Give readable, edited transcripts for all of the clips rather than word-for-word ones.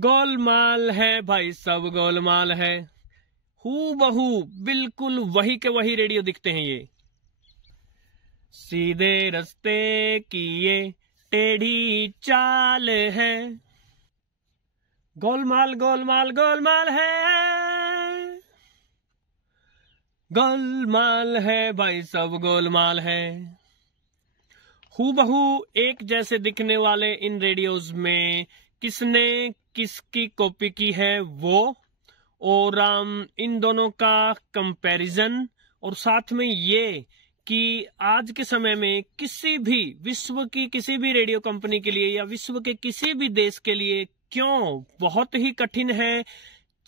गोलमाल है भाई, सब गोलमाल है। हूबहू बिल्कुल वही के वही रेडियो दिखते हैं ये। सीधे रास्ते की ये टेढ़ी चाल है। गोलमाल गोलमाल गोलमाल है, गोलमाल है भाई, सब गोलमाल है। हूबहू एक जैसे दिखने वाले इन रेडियोज में किसने किसकी कॉपी की है वो, और इन दोनों का कंपैरिजन, और साथ में ये कि आज के समय में किसी भी विश्व की किसी भी रेडियो कंपनी के लिए या विश्व के किसी भी देश के लिए क्यों बहुत ही कठिन है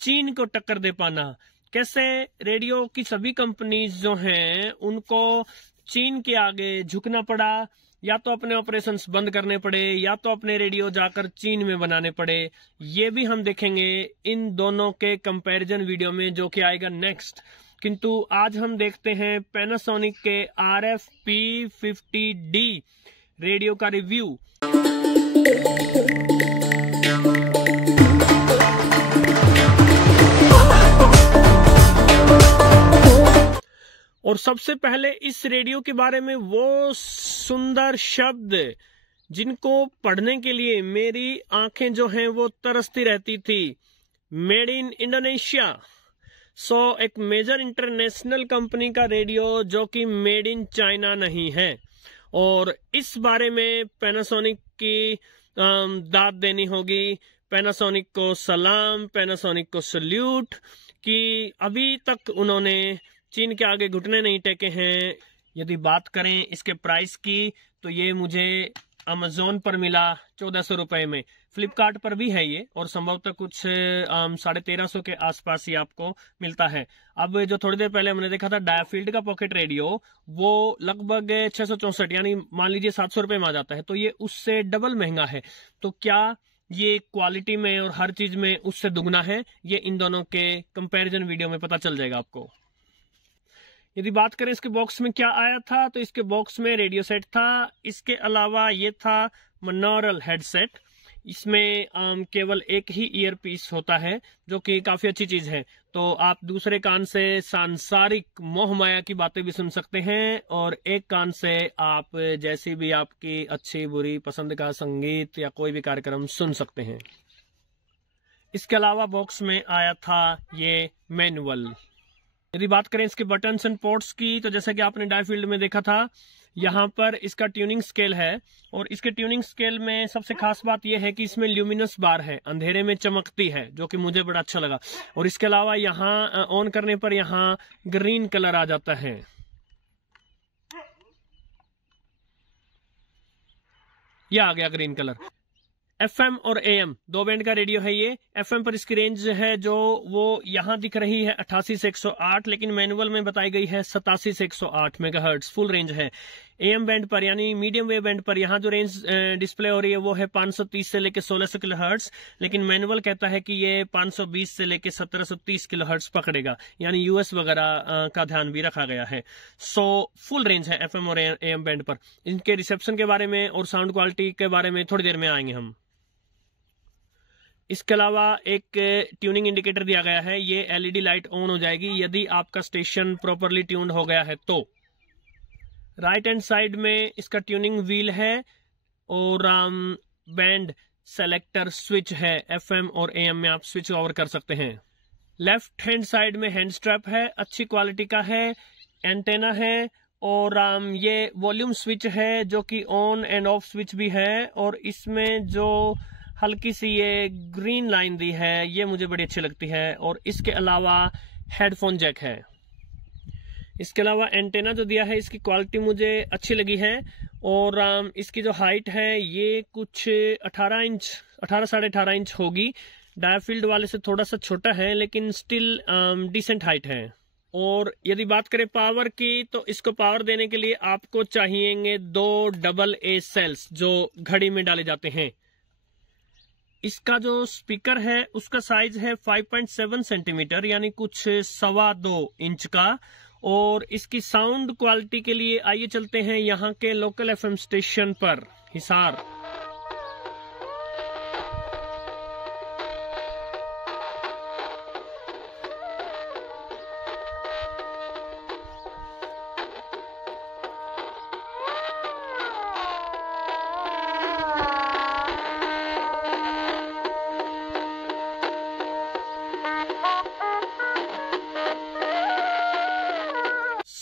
चीन को टक्कर दे पाना। कैसे रेडियो की सभी कंपनीज जो हैं उनको चीन के आगे झुकना पड़ा, या तो अपने ऑपरेशंस बंद करने पड़े या तो अपने रेडियो जाकर चीन में बनाने पड़े। ये भी हम देखेंगे इन दोनों के कंपैरिजन वीडियो में जो कि आएगा नेक्स्ट। किंतु आज हम देखते हैं पैनासोनिक के RF-P50D रेडियो का रिव्यू। और सबसे पहले इस रेडियो के बारे में वो सुंदर शब्द जिनको पढ़ने के लिए मेरी आंखें जो हैं वो तरसती रहती थी, मेड इन इंडोनेशिया। एक मेजर इंटरनेशनल कंपनी का रेडियो जो कि मेड इन चाइना नहीं है। और इस बारे में पैनासोनिक की दाद देनी होगी। पैनासोनिक को सलाम, पैनासोनिक को सल्यूट कि अभी तक उन्होंने चीन के आगे घुटने नहीं टेके हैं। यदि बात करें इसके प्राइस की तो ये मुझे अमेजोन पर मिला 1400 रुपए में। फ्लिपकार्ट पर भी है ये, और संभवतः कुछ 1350 के आसपास ही आपको मिलता है। अब जो थोड़ी देर पहले हमने देखा था डायफील्ड का पॉकेट रेडियो, वो लगभग 664 यानी मान लीजिए 700 रुपए में आ जाता है, तो ये उससे डबल महंगा है। तो क्या ये क्वालिटी में और हर चीज में उससे दुगना है? ये इन दोनों के कंपैरिजन वीडियो में पता चल जाएगा आपको। यदि बात करें इसके बॉक्स में क्या आया था, तो इसके बॉक्स में रेडियो सेट था। इसके अलावा ये था मोनोरल हेडसेट। इसमें केवल एक ही ईयर पीस होता है, जो कि काफी अच्छी चीज है। तो आप दूसरे कान से सांसारिक मोह माया की बातें भी सुन सकते हैं, और एक कान से आप जैसी भी आपकी अच्छी बुरी पसंद का संगीत या कोई भी कार्यक्रम सुन सकते हैं। इसके अलावा बॉक्स में आया था ये मैनुअल। यदि बात करें इसके बटन्स एंड पोर्ट्स की, तो जैसा कि आपने डायफील्ड में देखा था, यहाँ पर इसका ट्यूनिंग स्केल है। और इसके ट्यूनिंग स्केल में सबसे खास बात यह है कि इसमें ल्यूमिनस बार है, अंधेरे में चमकती है, जो कि मुझे बड़ा अच्छा लगा। और इसके अलावा यहाँ ऑन करने पर यहाँ ग्रीन कलर आ जाता है। यह आ गया ग्रीन कलर। FM और AM दो बैंड का रेडियो है ये। FM पर इसकी रेंज है जो वो यहाँ दिख रही है 88 से 108, लेकिन मैनुअल में बताई गई है 87 से 108 मेगाहर्ट्ज फुल रेंज है। AM बैंड पर यानी मीडियम वेव बैंड पर यहाँ जो रेंज डिस्प्ले हो रही है वो है 530 से लेके 1600 किलोहर्ट्ज, लेकिन मैनुअल कहता है कि ये 520 से लेके 1730 किलोहर्ट्ज पकड़ेगा, यानी US वगैरह का ध्यान भी रखा गया है। फुल रेंज है FM और AM बैंड पर। इनके रिसेप्शन के बारे में और साउंड क्वालिटी के बारे में थोड़ी देर में आएंगे हम। इसके अलावा एक ट्यूनिंग इंडिकेटर दिया गया है। ये LED लाइट ऑन हो जाएगी यदि आपका स्टेशन प्रॉपरली ट्यून्ड हो गया है तो। राइट हैंड साइड में इसका ट्यूनिंग व्हील है, और बैंड सेलेक्टर स्विच है। FM और AM में आप स्विच ओवर कर सकते हैं। लेफ्ट हैंड साइड में हैंड स्ट्रैप है, अच्छी क्वालिटी का है। एंटेना है, और ये वॉल्यूम स्विच है जो कि ऑन एंड ऑफ स्विच भी है। और इसमें जो हल्की सी ये ग्रीन लाइन दी है ये मुझे बड़ी अच्छी लगती है। और इसके अलावा हेडफोन जैक है। इसके अलावा एंटेना जो दिया है इसकी क्वालिटी मुझे अच्छी लगी है। और इसकी जो हाइट है ये कुछ 18 साढ़े 18 इंच होगी। डायफील्ड वाले से थोड़ा सा छोटा है, लेकिन स्टिल डिसेंट हाइट है। और यदि बात करें पावर की, तो इसको पावर देने के लिए आपको चाहिएंगे 2 AA सेल्स जो घड़ी में डाले जाते हैं। इसका जो स्पीकर है उसका साइज है 5.7 सेंटीमीटर, यानी कुछ 2.25 इंच का। और इसकी साउंड क्वालिटी के लिए आइए चलते हैं यहाँ के लोकल FM स्टेशन पर, हिसार।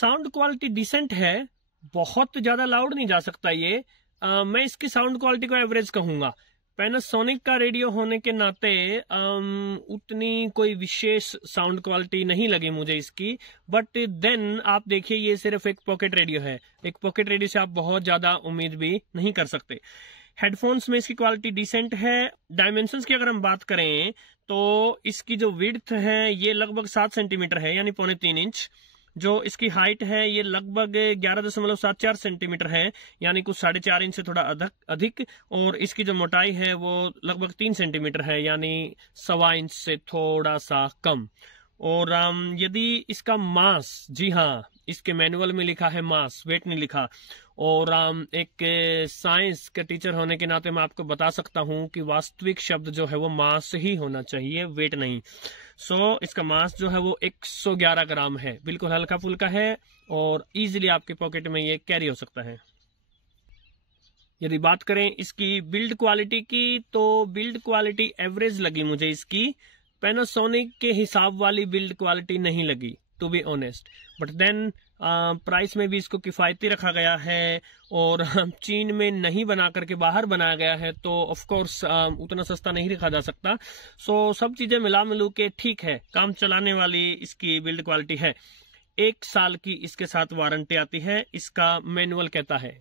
साउंड क्वालिटी डिसेंट है, बहुत ज्यादा लाउड नहीं जा सकता ये। मैं इसकी साउंड क्वालिटी को एवरेज कहूंगा। पैनासोनिक का रेडियो होने के नाते उतनी कोई विशेष साउंड क्वालिटी नहीं लगी मुझे इसकी। बट देन आप देखिए, ये सिर्फ एक पॉकेट रेडियो है, एक पॉकेट रेडियो से आप बहुत ज्यादा उम्मीद भी नहीं कर सकते। हेडफोन्स में इसकी क्वालिटी डिसेंट है। डायमेंशंस की अगर हम बात करें तो इसकी जो विड्थ है ये लगभग 7 सेंटीमीटर है, यानी 3.25 इंच। जो इसकी हाइट है ये लगभग 11.74 सेंटीमीटर है, यानी कुछ 4.5 इंच से थोड़ा अधिक। और इसकी जो मोटाई है वो लगभग 3 सेंटीमीटर है, यानी 1.25 इंच से थोड़ा सा कम। और यदि इसका मास, जी हाँ, इसके मैनुअल में लिखा है मास, वेट नहीं लिखा। और एक साइंस के टीचर होने के नाते मैं आपको बता सकता हूं कि वास्तविक शब्द जो है वो मास ही होना चाहिए, वेट नहीं। सो इसका मास जो है वो 111 ग्राम है, बिल्कुल हल्का फुल्का है और इजीली आपके पॉकेट में ये कैरी हो सकता है। यदि बात करें इसकी बिल्ड क्वालिटी की, तो बिल्ड क्वालिटी एवरेज लगी मुझे इसकी। पैनासोनिक के हिसाब वाली बिल्ड क्वालिटी नहीं लगी, to be honest. But then price में भी इसको किफायती रखा गया है और चीन में नहीं बना करके बाहर बनाया गया है, तो ऑफ कोर्स उतना सस्ता नहीं रखा जा सकता। सो सब चीजें मिला मिलू के ठीक है, काम चलाने वाली इसकी बिल्ड क्वालिटी है। 1 साल की इसके साथ वारंटी आती है, इसका मैनुअल कहता है।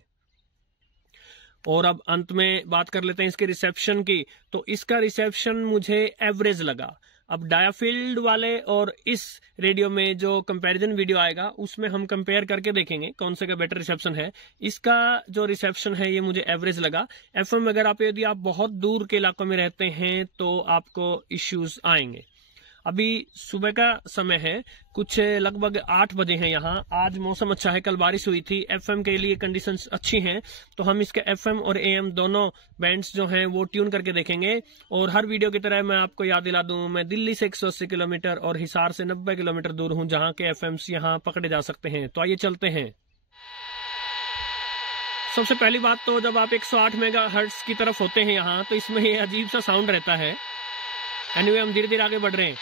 और अब अंत में बात कर लेते हैं इसके रिसेप्शन की। तो इसका रिसेप्शन मुझे एवरेज लगा। अब डायाफील्ड वाले और इस रेडियो में जो कंपैरिजन वीडियो आएगा उसमें हम कंपेयर करके देखेंगे कौन से का बेटर रिसेप्शन है। इसका जो रिसेप्शन है ये मुझे एवरेज लगा। एफएम वगैरह पे यदि आप बहुत दूर के इलाकों में रहते हैं तो आपको इश्यूज आएंगे। अभी सुबह का समय है, कुछ लगभग 8 बजे हैं यहाँ। आज मौसम अच्छा है, कल बारिश हुई थी। एफएम के लिए कंडीशंस अच्छी हैं, तो हम इसके एफएम और एएम दोनों बैंड्स जो हैं वो ट्यून करके देखेंगे। और हर वीडियो की तरह मैं आपको याद दिला दूं, मैं दिल्ली से 180 किलोमीटर और हिसार से 90 किलोमीटर दूर हूं, जहां के एफएम्स यहाँ पकड़े जा सकते हैं। तो आइए चलते हैं। सबसे पहली बात तो जब आप 108 मेगाहर्ट्ज की तरफ होते हैं यहाँ, तो इसमें ये अजीब सा साउंड रहता है। एनीवे, हम धीरे धीरे आगे बढ़ रहे हैं।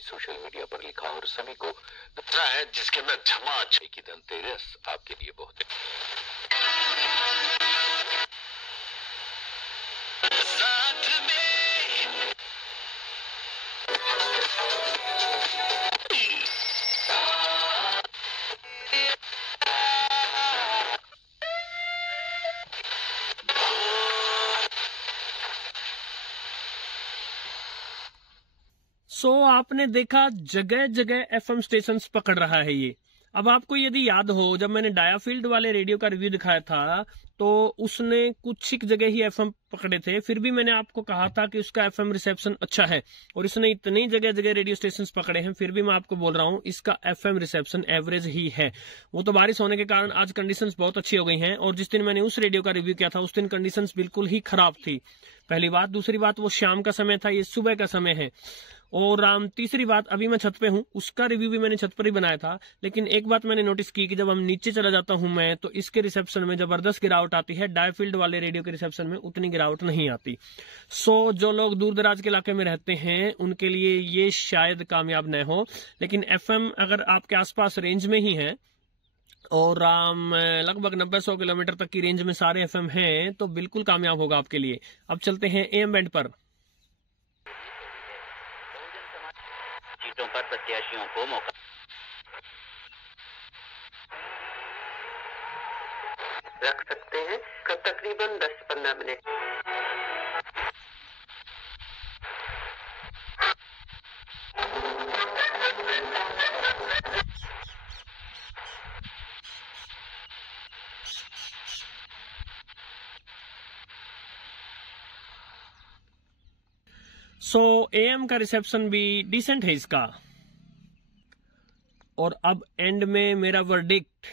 सोशल मीडिया पर लिखा और सभी को दूसरा है जिसके अंदर झमाझ की धनतेरस आपके लिए बहुत साथ में। सो आपने देखा जगह जगह एफएम स्टेशंस पकड़ रहा है ये। अब आपको यदि याद हो, जब मैंने डायाफील्ड वाले रेडियो का रिव्यू दिखाया था तो उसने कुछ ही जगह ही एफएम पकड़े थे, फिर भी मैंने आपको कहा था कि उसका एफएम रिसेप्शन अच्छा है। और इसने इतनी जगह जगह रेडियो स्टेशंस पकड़े हैं, फिर भी मैं आपको बोल रहा हूँ इसका एफएम रिसेप्शन एवरेज ही है। वो तो बारिश होने के कारण आज कंडीशंस बहुत अच्छी हो गई हैं, और जिस दिन मैंने उस रेडियो का रिव्यू किया था उस दिन कंडीशंस बिल्कुल ही खराब थी। पहली बात। दूसरी बात, वो शाम का समय था, ये सुबह का समय है। और तीसरी बात, अभी मैं छत पे हूँ, उसका रिव्यू भी मैंने छत पर ही बनाया था। लेकिन एक बात मैंने नोटिस की कि जब हम नीचे चला जाता हूँ मैं, तो इसके रिसेप्शन में जबरदस्त गिरावट आती है। डायफील्ड वाले रेडियो के रिसेप्शन में उतनी गिरावट नहीं आती। सो जो लोग दूर दराज के इलाके में रहते हैं उनके लिए ये शायद कामयाब न हो। लेकिन एफएम अगर आपके आसपास रेंज में ही है और लगभग 90-100 किलोमीटर तक की रेंज में सारे एफएम हैं, तो बिल्कुल कामयाब होगा आपके लिए। अब चलते हैं एएम बैंड पर। सीटों पर प्रत्याशियों को मौका रख सकते हैं, तकरीबन 10-15 मिनट। सो एएम का रिसेप्शन भी डिसेंट है इसका। और अब एंड में मेरा वर्डिक्ट,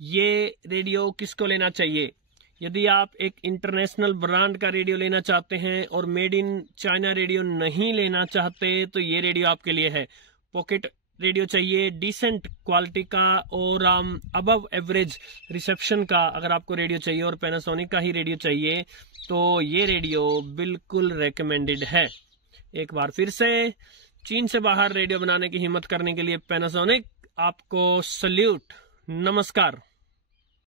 ये रेडियो किसको लेना चाहिए। यदि आप एक इंटरनेशनल ब्रांड का रेडियो लेना चाहते हैं और मेड इन चाइना रेडियो नहीं लेना चाहते, तो ये रेडियो आपके लिए है। पॉकेट रेडियो चाहिए डिसेंट क्वालिटी का और अबव एवरेज रिसेप्शन का अगर आपको रेडियो चाहिए और पैनासोनिक का ही रेडियो चाहिए तो ये रेडियो बिल्कुल रेकमेंडेड है। एक बार फिर से चीन से बाहर रेडियो बनाने की हिम्मत करने के लिए पैनासोनिक आपको सल्यूट, नमस्कार।